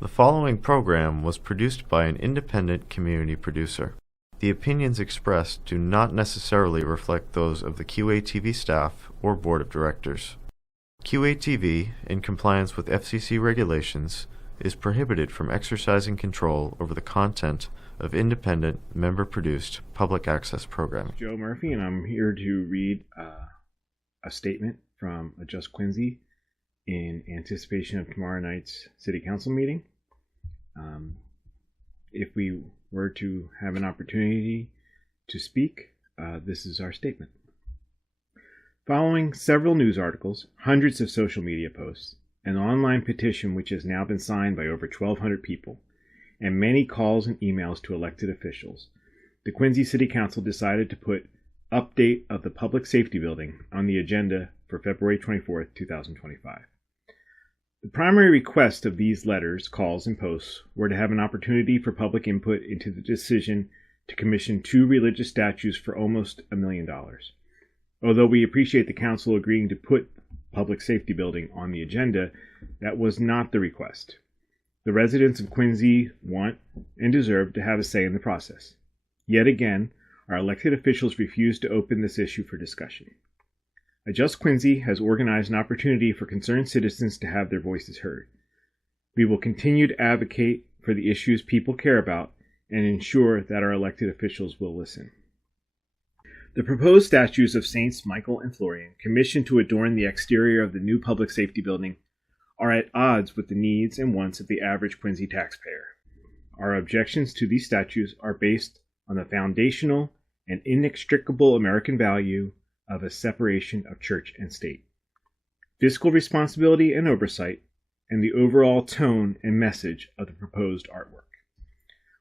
The following program was produced by an independent community producer. The opinions expressed do not necessarily reflect those of the QATV staff or board of directors. QATV, in compliance with FCC regulations, is prohibited from exercising control over the content of independent, member-produced public access programming. Joe Murphy, and I'm here to read a statement from a Just Quincy in anticipation of tomorrow night's City Council meeting. If we were to have an opportunity to speak, this is our statement. Following several news articles, hundreds of social media posts, an online petition which has now been signed by over 1,200 people, and many calls and emails to elected officials, the Quincy City Council decided to put update of the Public Safety Building on the agenda for February 24th, 2025. The primary request of these letters, calls, and posts were to have an opportunity for public input into the decision to commission 2 religious statues for almost $1 million. Although we appreciate the council agreeing to put Public Safety Building on the agenda, that was not the request. The residents of Quincy want and deserve to have a say in the process. Yet again, our elected officials refuse to open this issue for discussion. A Just Quincy has organized an opportunity for concerned citizens to have their voices heard. We will continue to advocate for the issues people care about and ensure that our elected officials will listen. The proposed statues of Saints Michael and Florian, commissioned to adorn the exterior of the new Public Safety Building, are at odds with the needs and wants of the average Quincy taxpayer. Our objections to these statues are based on the foundational and inextricable American value of a separation of church and state, fiscal responsibility and oversight, and the overall tone and message of the proposed artwork.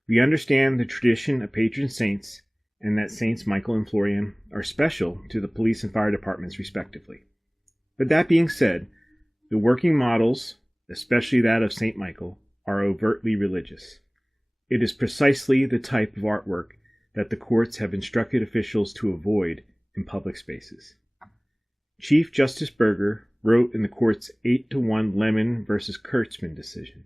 We understand the tradition of patron saints and that Saints Michael and Florian are special to the police and fire departments respectively. But that being said, the working models, especially that of St. Michael, are overtly religious. It is precisely the type of artwork that the courts have instructed officials to avoid in public spaces. Chief Justice Berger wrote in the court's 8-1 Lemon v. Kurtzman decision,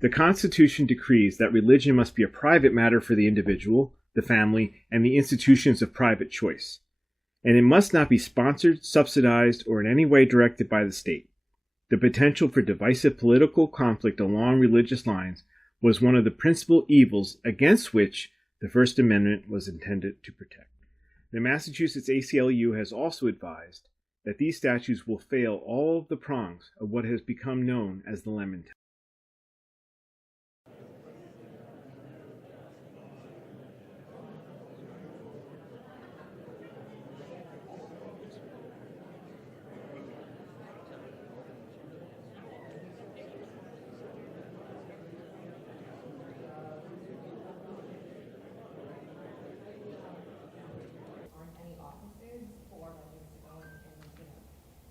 "The Constitution decrees that religion must be a private matter for the individual, the family, and the institutions of private choice, and it must not be sponsored, subsidized, or in any way directed by the state. The potential for divisive political conflict along religious lines was one of the principal evils against which the First Amendment was intended to protect." The Massachusetts ACLU has also advised that these statutes will fail all of the prongs of what has become known as the Lemon Test.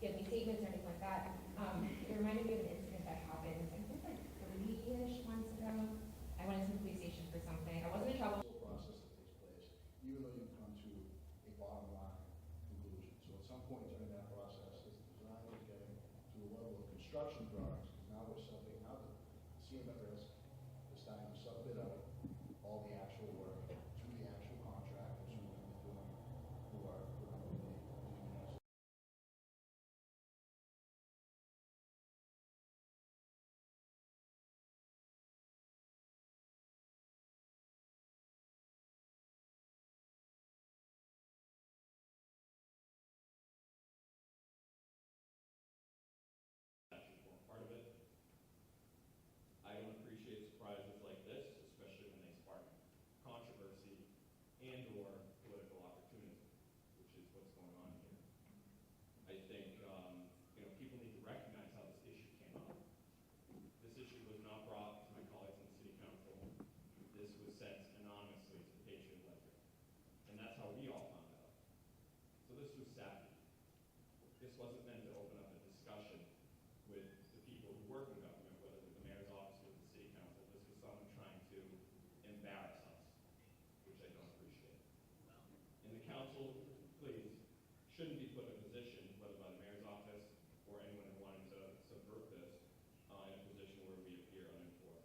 Give me statements or anything like that. It reminded me of an incident that happened, I think like 3-ish months ago. I went into the police station for something. I wasn't in trouble. Process that takes place, even though you come to a bottom line conclusion. So at some point during that process, as the design is getting to a level of construction drawings, because now we're subbing out the CMF risk, we're starting to submit out all the actual work to the actual contractors who are going to be doing, who are going to be surprises like this, especially when they spark controversy and/or political opportunism, which is what's going on here. I think people need to recognize how this issue came up. This issue was not brought to my colleagues in the City Council. This was sent anonymously to the Patriot Ledger, and that's how we all found out. So this was savvy. This wasn't meant to open up a discussion with the people who work in government, whether with the mayor's office or the city council. This was someone trying to embarrass us, which I don't appreciate. And the council, please, shouldn't be put in a position, whether by the mayor's office or anyone who wanted to subvert this, in a position where we appear unenforced.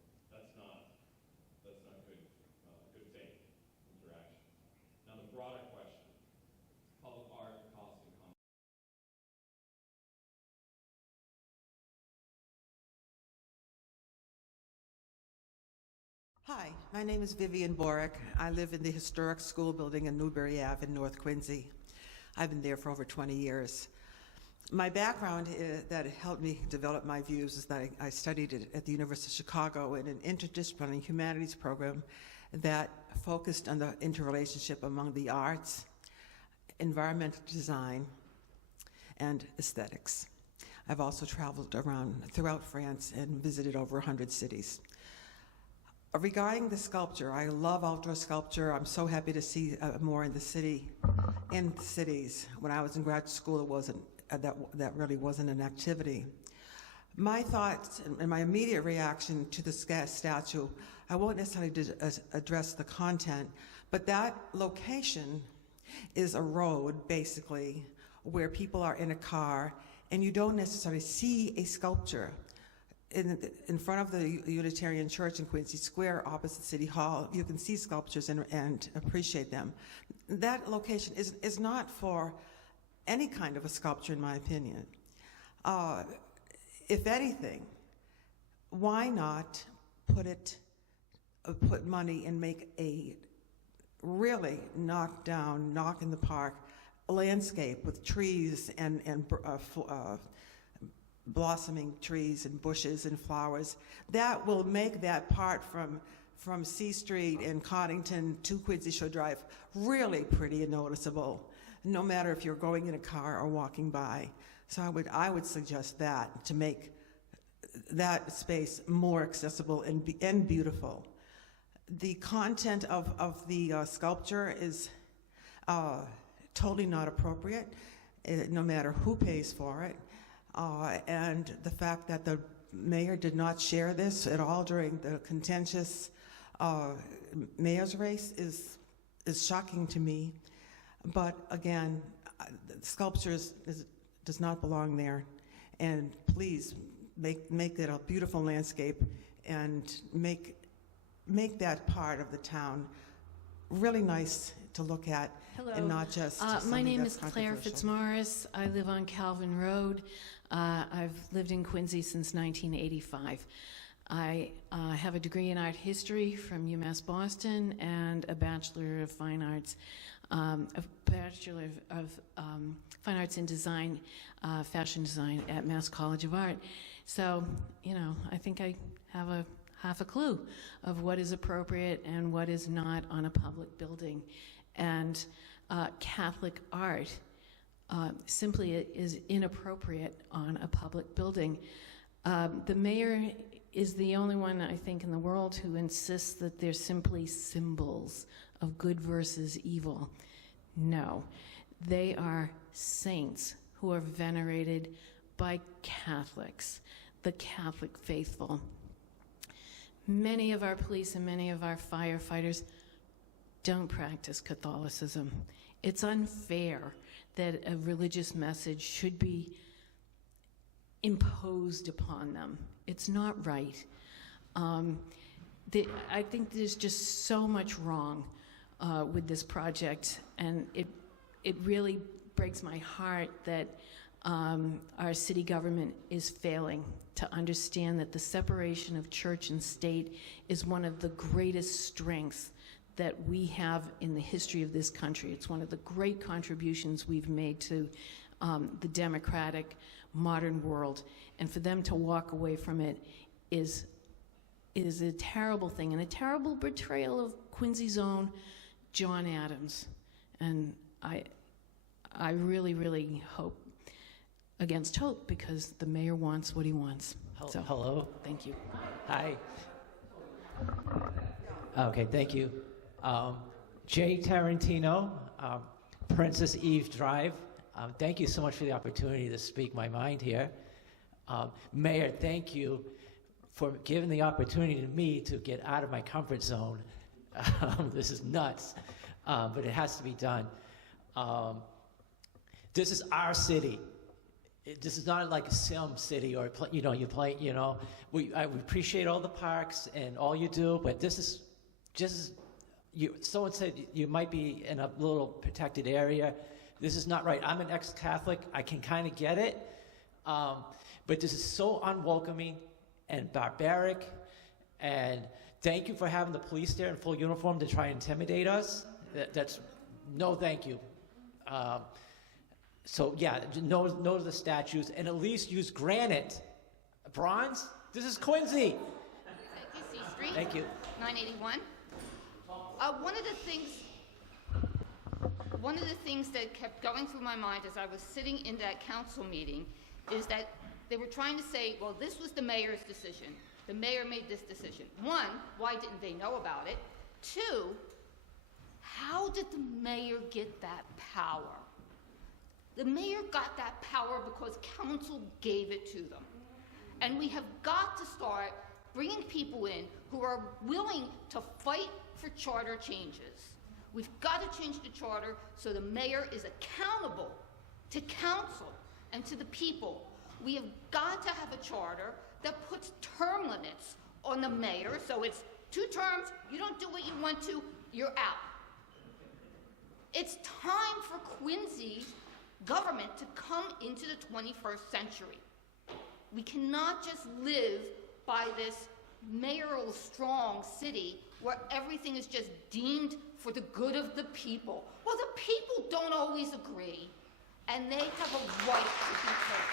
Hi, my name is Vivian Borick. I live in the historic school building in Newbury Ave in North Quincy. I've been there for over 20 years. My background that helped me develop my views is that I studied at the University of Chicago in an interdisciplinary humanities program that focused on the interrelationship among the arts, environmental design, and aesthetics. I've also traveled around throughout France and visited over 100 cities. Regarding the sculpture, I love outdoor sculpture. I'm so happy to see more in the city, in cities. When I was in graduate school, it wasn't that really wasn't an activity. My thoughts and my immediate reaction to the statue, I won't necessarily address the content, but that location is a road, basically, where people are in a car, and you don't necessarily see a sculpture. In front of the Unitarian Church in Quincy Square, opposite City Hall, you can see sculptures and appreciate them. That location is not for any kind of a sculpture, in my opinion. If anything, why not put money and make a really knock in the park landscape with trees and blossoming trees and bushes and flowers that will make that part from C Street and Coddington to Quincy Shore Drive really pretty and noticeable, no matter if you're going in a car or walking by. So I would suggest that to make that space more accessible and beautiful. The content of the sculpture is totally not appropriate, no matter who pays for it. And the fact that the mayor did not share this at all during the contentious mayor's race is shocking to me. But again, the sculpture does not belong there. And please make it a beautiful landscape and make that part of the town really nice to look at. Hello. And not just my name is that's Claire controversial. Fitzmaurice. I live on Calvin Road. I've lived in Quincy since 1985. I have a degree in art history from UMass Boston and a Bachelor of Fine Arts, Fine Arts in Design, Fashion Design at Mass College of Art. So, I think I have half a clue of what is appropriate and what is not on a public building. And Catholic art simply is inappropriate on a public building. The mayor is the only one, I think, in the world who insists that they're simply symbols of good versus evil. No, they are saints who are venerated by Catholics, the Catholic faithful. Many of our police and many of our firefighters don't practice Catholicism. It's unfair that a religious message should be imposed upon them. It's not right. I think there's just so much wrong with this project, and it really breaks my heart that our city government is failing to understand that the separation of church and state is one of the greatest strengths that we have in the history of this country. It's one of the great contributions we've made to the democratic modern world, and for them to walk away from it is a terrible thing and a terrible betrayal of Quincy's own John Adams. And I really, really hope against hope, because the mayor wants what he wants. So, hello. Thank you. Hi. Okay, thank you. Jay Tarantino, Princess Eve Drive. Thank you so much for the opportunity to speak my mind here. Mayor, thank you for giving the opportunity to me to get out of my comfort zone. This is nuts, but it has to be done. This is our city. This is not like a Sim City or, we appreciate all the parks and all you do, but this is just, someone said you might be in a little protected area. This is not right. I'm an ex-Catholic. I can kind of get it. But this is so unwelcoming and barbaric. And thank you for having the police there in full uniform to try and intimidate us. That's no thank you. So yeah, know the statues and at least use granite. Bronze? This is Quincy. DC Street. Thank you. 981. One of the things that kept going through my mind as I was sitting in that council meeting is that they were trying to say, well, this was the mayor's decision. The mayor made this decision. One, why didn't they know about it? Two, how did the mayor get that power? The mayor got that power because council gave it to them. And we have got to start bringing people in who are willing to fight for charter changes. We've got to change the charter so the mayor is accountable to council and to the people. We have got to have a charter that puts term limits on the mayor, so it's 2 terms, you don't do what you want to, you're out. It's time for Quincy's government to come into the 21st century. We cannot just live by this mayoral strong city where everything is just deemed for the good of the people. Well, the people don't always agree, and they have a right to be heard.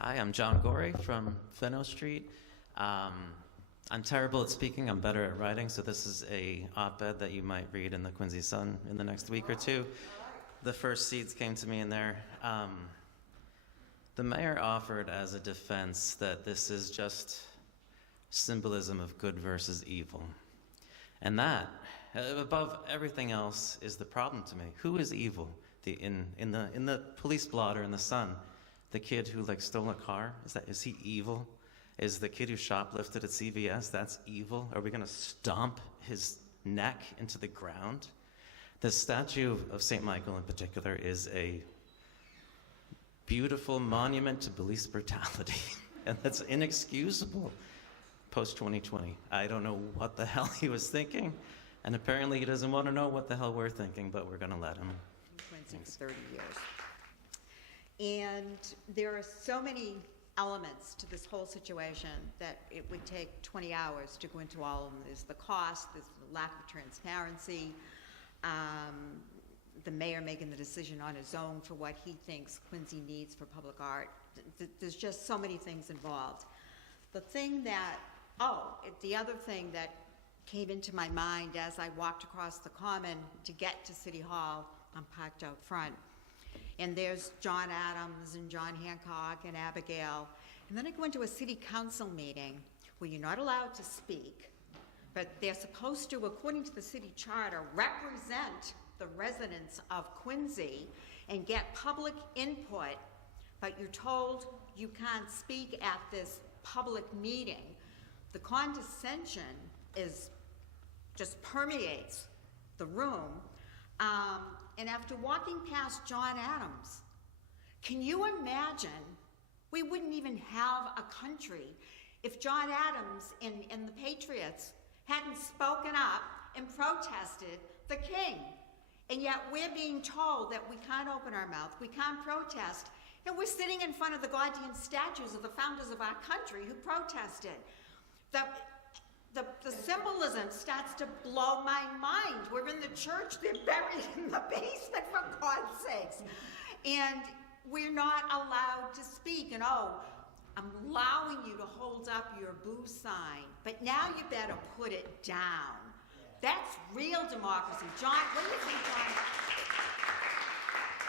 Hi, I'm John Gorey from Fenno Street. I'm terrible at speaking, I'm better at writing, so this is a op-ed that you might read in the Quincy Sun in the next week or two. The first seeds came to me in there. The mayor offered as a defense that this is just symbolism of good versus evil. And that, above everything else, is the problem to me. Who is evil? In the police blotter in the Sun, the kid who stole a car, is he evil? Is the kid who shoplifted at CVS, that's evil? Are we gonna stomp his neck into the ground? The statue of St. Michael in particular is a beautiful monument to police brutality, and that's inexcusable post-2020. I don't know what the hell he was thinking, and apparently he doesn't want to know what the hell we're thinking, but we're gonna let him. Quincy for 30 years. And there are so many elements to this whole situation that it would take 20 hours to go into all of them. There's the cost, there's the lack of transparency, the mayor making the decision on his own for what he thinks Quincy needs for public art. There's just so many things involved. The other thing that came into my mind as I walked across the common to get to City Hall, I'm parked out front, and there's John Adams and John Hancock and Abigail. And then I go into a city council meeting where you're not allowed to speak, but they're supposed to, according to the city charter, represent the residents of Quincy and get public input, but you're told you can't speak at this public meeting. The condescension just permeates the room. And after walking past John Adams, can you imagine, we wouldn't even have a country if John Adams and the Patriots hadn't spoken up and protested the king. And yet we're being told that we can't open our mouth, we can't protest, and we're sitting in front of the goddamn statues of the founders of our country who protested. The symbolism starts to blow my mind. We're in the church, they're buried in the basement, for God's sakes. And we're not allowed to speak. And I'm allowing you to hold up your boo sign, but now you better put it down. That's real democracy. John, what do you think, John?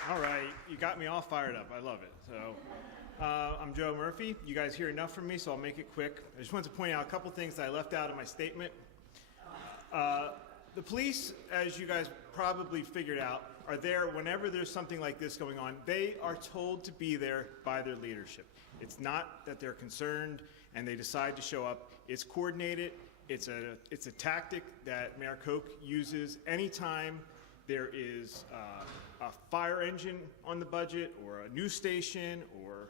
All right, you got me all fired up. I love it. So, I'm Joe Murphy. You guys hear enough from me, so I'll make it quick. I just want to point out a couple things that I left out of my statement. The police, as you guys probably figured out, are there whenever there's something like this going on. They are told to be there by their leadership. It's not that they're concerned and they decide to show up. It's coordinated. It's a tactic that Mayor Koch uses anytime there is a fire engine on the budget, or a news station, or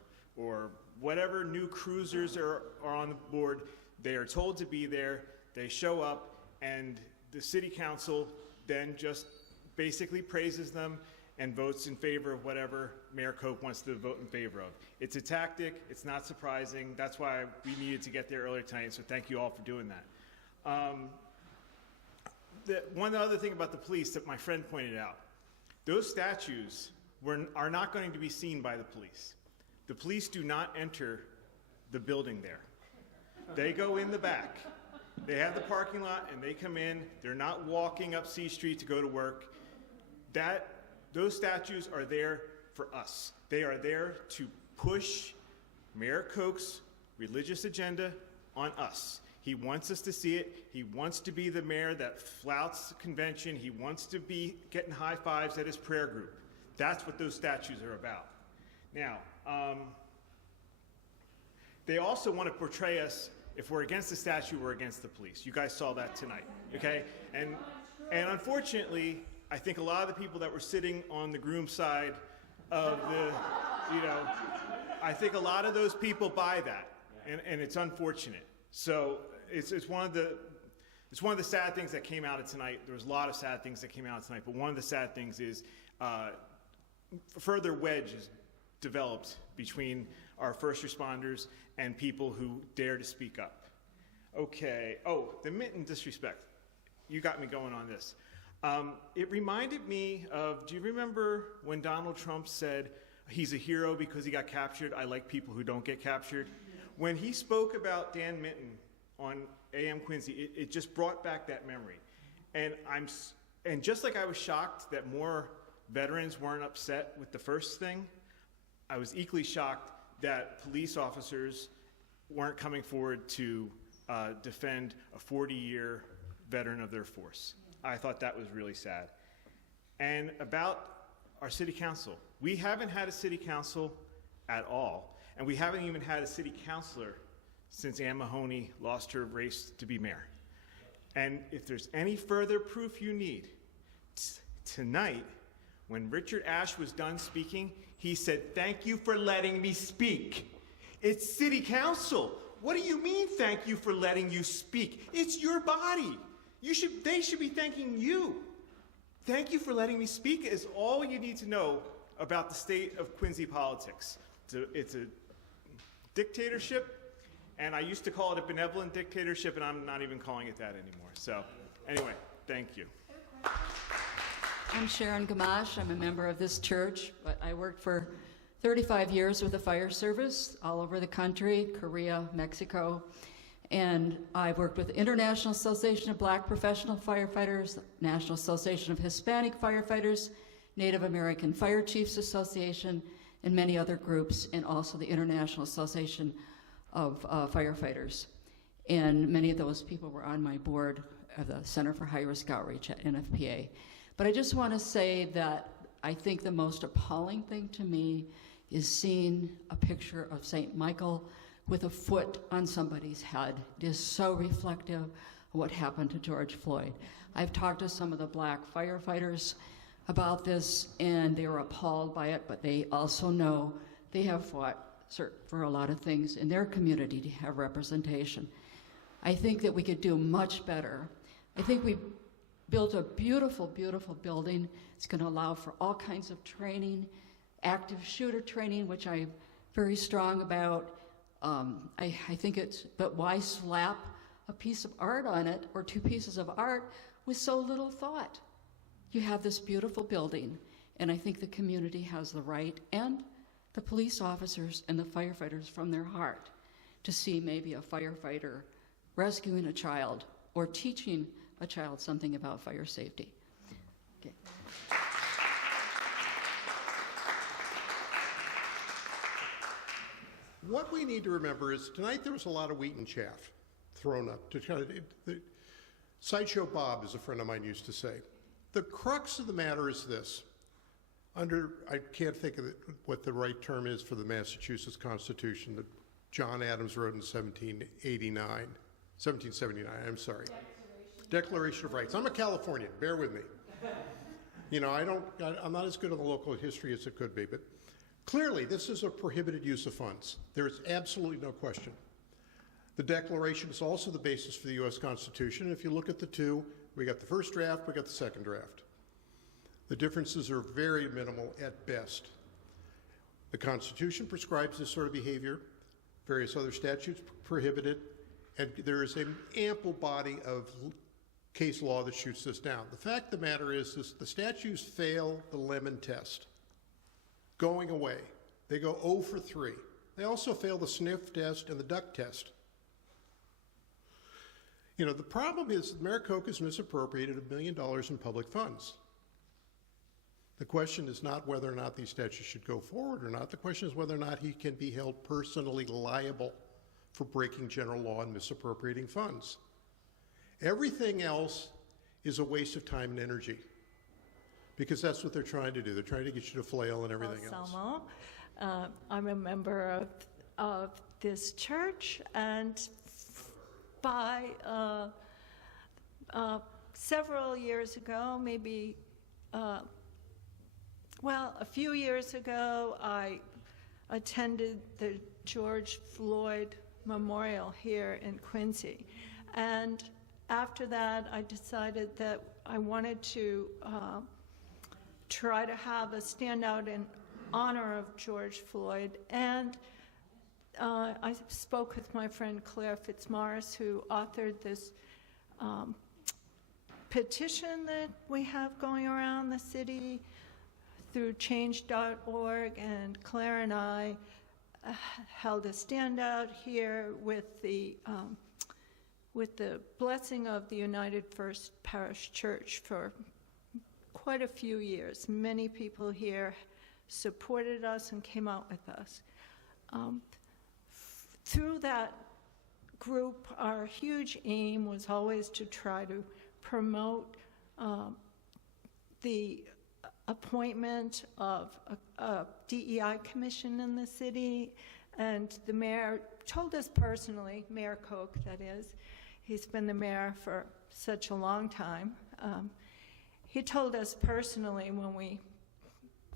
whatever new cruisers are on the board. They are told to be there. They show up, and the city council then just basically praises them and votes in favor of whatever Mayor Koch wants to vote in favor of. It's a tactic. It's not surprising. That's why we needed to get there earlier tonight, so thank you all for doing that. One other thing about the police that my friend pointed out, those statues are not going to be seen by the police. The police do not enter the building there. They go in the back. They have the parking lot, and they come in. They're not walking up C Street to go to work. Those statues are there for us. They are there to push Mayor Koch's religious agenda on us. He wants us to see it. He wants to be the mayor that flouts the convention. He wants to be getting high fives at his prayer group. That's what those statues are about. Now, they also want to portray us, if we're against the statue, we're against the police. You guys saw that tonight, okay? And unfortunately, I think a lot of the people that were sitting on the groom side of the, I think a lot of those people buy that, and it's unfortunate. So it's one of the sad things that came out of tonight. There was a lot of sad things that came out of tonight, but one of the sad things is further wedge is developed between our first responders and people who dare to speak up. Okay. Oh, the Minton disrespect. You got me going on this. It reminded me of, do you remember when Donald Trump said he's a hero because he got captured? I like people who don't get captured. When he spoke about Dan Minton on AM Quincy, it just brought back that memory. And just like I was shocked that more veterans weren't upset with the first thing, I was equally shocked that police officers weren't coming forward to defend a 40-year veteran of their force. I thought that was really sad. And about our city council, we haven't had a city council at all, and we haven't even had a city councilor since Ann Mahoney lost her race to be mayor. And if there's any further proof you need, tonight, when Richard Ashe was done speaking, he said, "Thank you for letting me speak." It's city council. What do you mean, thank you for letting you speak? It's your body. They should be thanking you. Thank you for letting me speak is all you need to know about the state of Quincy politics. It's a dictatorship, and I used to call it a benevolent dictatorship, and I'm not even calling it that anymore. So anyway, thank you. I'm Sharon Gamache. I'm a member of this church, but I worked for 35 years with the fire service all over the country, Korea, Mexico, and I've worked with the International Association of Black Professional Firefighters, National Association of Hispanic Firefighters, Native American Fire Chiefs Association, and many other groups, and also the International Association of Firefighters. And many of those people were on my board of the Center for High Risk Outreach at NFPA. But I just want to say that I think the most appalling thing to me is seeing a picture of St. Michael with a foot on somebody's head. It is so reflective of what happened to George Floyd. I've talked to some of the black firefighters about this, and they were appalled by it, but they also know they have fought for a lot of things in their community to have representation. I think that we could do much better. I think we built a beautiful, beautiful building. It's going to allow for all kinds of training, active shooter training, which I'm very strong about. I think but why slap a piece of art on it, or two pieces of art, with so little thought? You have this beautiful building, and I think the community has the right, and the police officers and the firefighters from their heart, to see maybe a firefighter rescuing a child or teaching a child something about fire safety. Okay. What we need to remember is tonight there was a lot of wheat and chaff thrown up to kind of, Sideshow Bob, as a friend of mine used to say. The crux of the matter is this. I can't think of what the right term is for the Massachusetts Constitution that John Adams wrote in 1779, I'm sorry. Declaration of Rights. I'm a Californian, bear with me. I'm not as good on the local history as it could be, but clearly this is a prohibited use of funds. There is absolutely no question. The Declaration is also the basis for the U.S. Constitution. If you look at the two, we got the first draft, we got the second draft. The differences are very minimal at best. The Constitution prescribes this sort of behavior. Various other statutes prohibit it, and there is an ample body of case law that shoots this down. The fact of the matter is this, the statutes fail the Lemon test. Going away. They go 0 for 3. They also fail the sniff test and the duck test. You know, the problem is that Mayor Koch has misappropriated $1 million in public funds. The question is not whether or not these statutes should go forward or not. The question is whether or not he can be held personally liable for breaking general law and misappropriating funds. Everything else is a waste of time and energy, because that's what they're trying to do. They're trying to get you to flail and everything else. Salmo. I'm a member of this church, and by several years ago, maybe, a few years ago, I attended the George Floyd Memorial here in Quincy. And after that, I decided that I wanted to try to have a standout in honor of George Floyd. And I spoke with my friend Claire Fitzmaurice, who authored this petition that we have going around the city through change.org, and Claire and I held a standout here with the blessing of the United First Parish Church for quite a few years. Many people here supported us and came out with us. Through that group, our huge aim was always to try to promote the appointment of a DEI commission in the city, and the mayor told us personally, Mayor Koch that is, he's been the mayor for such a long time, he told us personally when we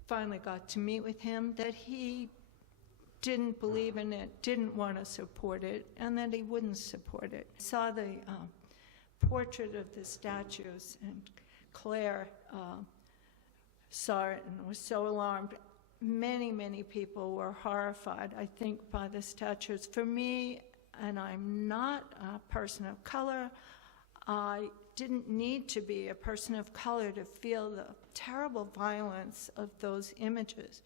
finally got to meet with him that he didn't believe in it, didn't want to support it, and that he wouldn't support it. Saw the portrait of the statues, and Claire saw it and was so alarmed. Many, many people were horrified, I think, by the statues. For me, and I'm not a person of color, I didn't need to be a person of color to feel the terrible violence of those images.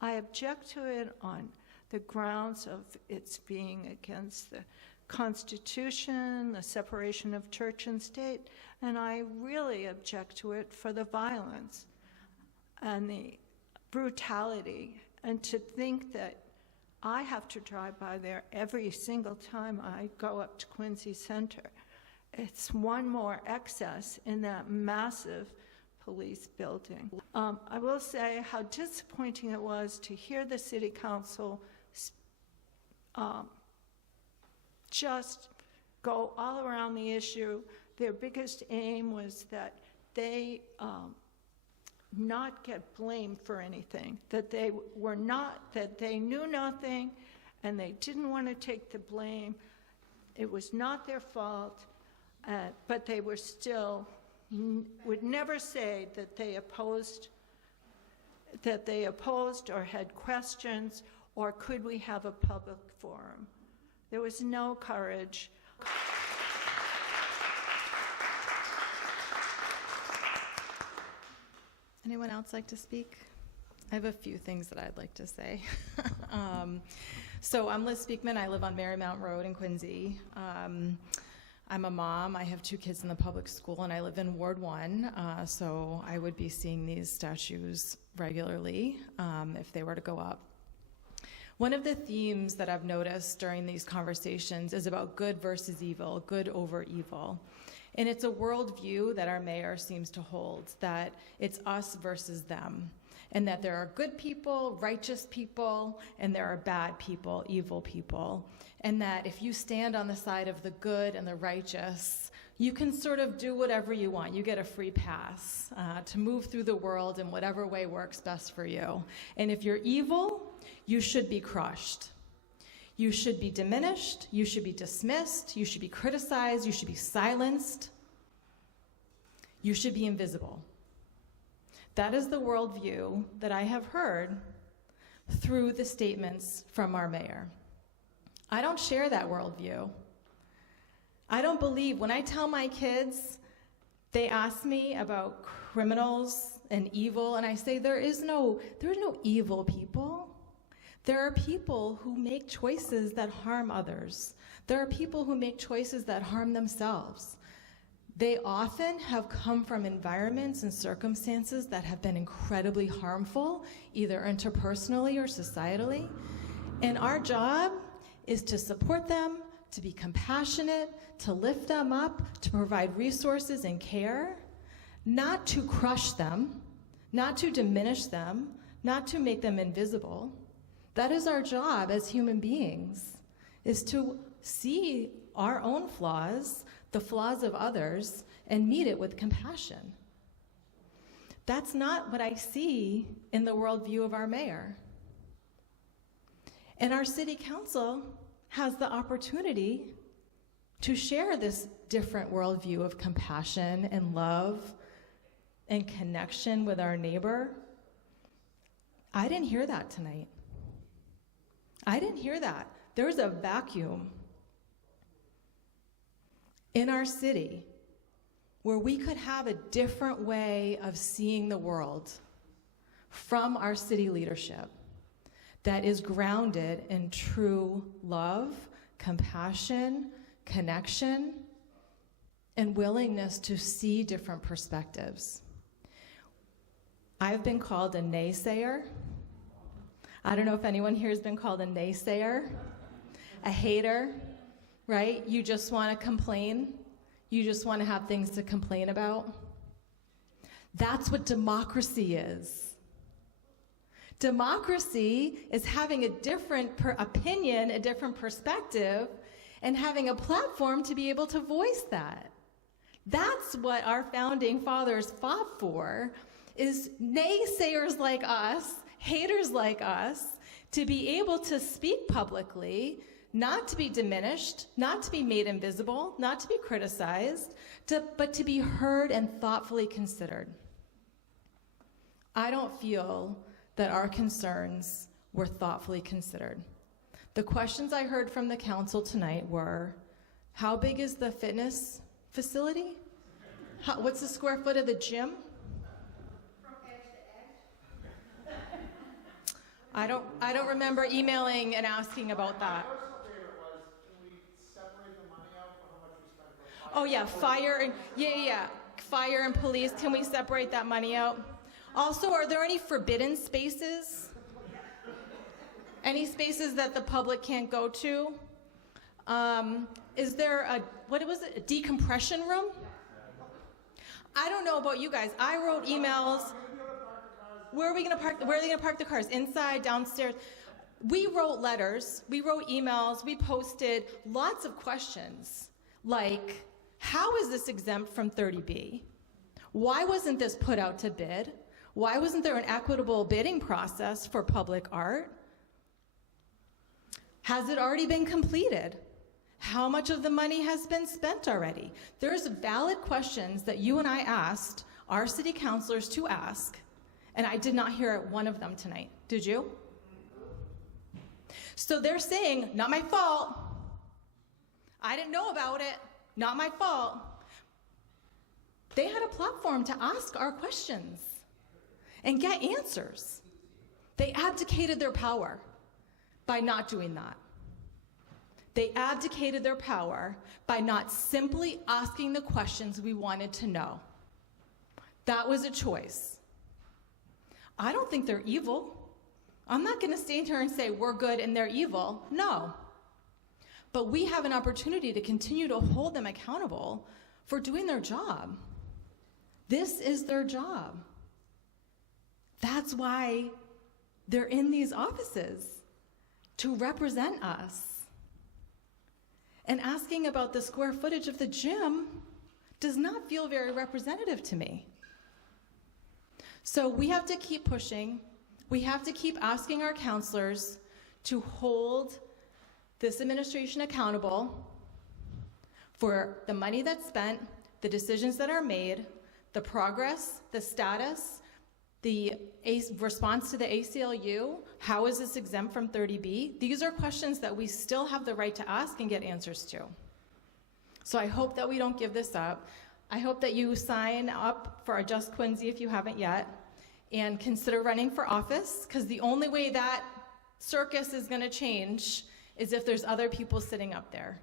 I object to it on the grounds of its being against the Constitution, the separation of church and state, and I really object to it for the violence and the brutality, and to think that I have to drive by there every single time I go up to Quincy Center. It's one more excess in that massive police building. I will say how disappointing it was to hear the city council just go all around the issue. Their biggest aim was that they not get blamed for anything, that they knew nothing, and they didn't want to take the blame. It was not their fault, but they were still, would never say that they opposed or had questions, or could we have a public forum. There was no courage. Anyone else like to speak? I have a few things that I'd like to say. So I'm Liz Speakman. I live on Marymount Road in Quincy. I'm a mom. I have 2 kids in the public school, and I live in Ward 1, so I would be seeing these statues regularly if they were to go up. One of the themes that I've noticed during these conversations is about good versus evil, good over evil. And it's a worldview that our mayor seems to hold, that it's us versus them, and that there are good people, righteous people, and there are bad people, evil people. And that if you stand on the side of the good and the righteous, you can sort of do whatever you want. You get a free pass to move through the world in whatever way works best for you. And if you're evil, you should be crushed. You should be diminished, you should be dismissed, you should be criticized, you should be silenced, you should be invisible. That is the worldview that I have heard through the statements from our mayor. I don't share that worldview. I don't believe, when I tell my kids, they ask me about criminals and evil, and I say there are no evil people. There are people who make choices that harm others. There are people who make choices that harm themselves. They often have come from environments and circumstances that have been incredibly harmful, either interpersonally or societally. And our job is to support them, to be compassionate, to lift them up, to provide resources and care, not to crush them, not to diminish them, not to make them invisible. That is our job as human beings, is to see our own flaws, the flaws of others, and meet it with compassion. That's not what I see in the worldview of our mayor. And our city council has the opportunity to share this different worldview of compassion and love and connection with our neighbor. I didn't hear that tonight. I didn't hear that. There's a vacuum in our city where we could have a different way of seeing the world from our city leadership that is grounded in true love, compassion, connection, and willingness to see different perspectives. I've been called a naysayer. I don't know if anyone here has been called a naysayer, a hater, right? You just want to complain. You just want to have things to complain about. That's what democracy is. Democracy is having a different opinion, a different perspective, and having a platform to be able to voice that. That's what our founding fathers fought for, is naysayers like us, haters like us, to be able to speak publicly, not to be diminished, not to be made invisible, not to be criticized, but to be heard and thoughtfully considered. I don't feel that our concerns were thoughtfully considered. The questions I heard from the council tonight were, how big is the fitness facility? What's the square foot of the gym? I don't remember emailing and asking about that. Oh yeah, fire and police. Can we separate that money out? Also, are there any forbidden spaces? Any spaces that the public can't go to? Is there a decompression room? I don't know about you guys. I wrote emails. Where are they gonna park the cars? Inside, downstairs? We wrote letters, we wrote emails, we posted lots of questions like, how is this exempt from 30B? Why wasn't this put out to bid? Why wasn't there an equitable bidding process for public art? Has it already been completed? How much of the money has been spent already? There's valid questions that you and I asked our city councilors to ask, and I did not hear one of them tonight. Did you? So they're saying, not my fault. I didn't know about it. Not my fault. They had a platform to ask our questions and get answers. They abdicated their power by not doing that. They abdicated their power by not simply asking the questions we wanted to know. That was a choice. I don't think they're evil. I'm not going to stand here and say we're good and they're evil. No. But we have an opportunity to continue to hold them accountable for doing their job. This is their job. That's why they're in these offices, to represent us. And asking about the square footage of the gym does not feel very representative to me. So we have to keep pushing. We have to keep asking our counselors to hold this administration accountable for the money that's spent, the decisions that are made, the progress, the status, the response to the ACLU, how is this exempt from 30B? These are questions that we still have the right to ask and get answers to. So I hope that we don't give this up. I hope that you sign up for a Just Quincy if you haven't yet, and consider running for office, because the only way that circus is going to change is if there's other people sitting up there.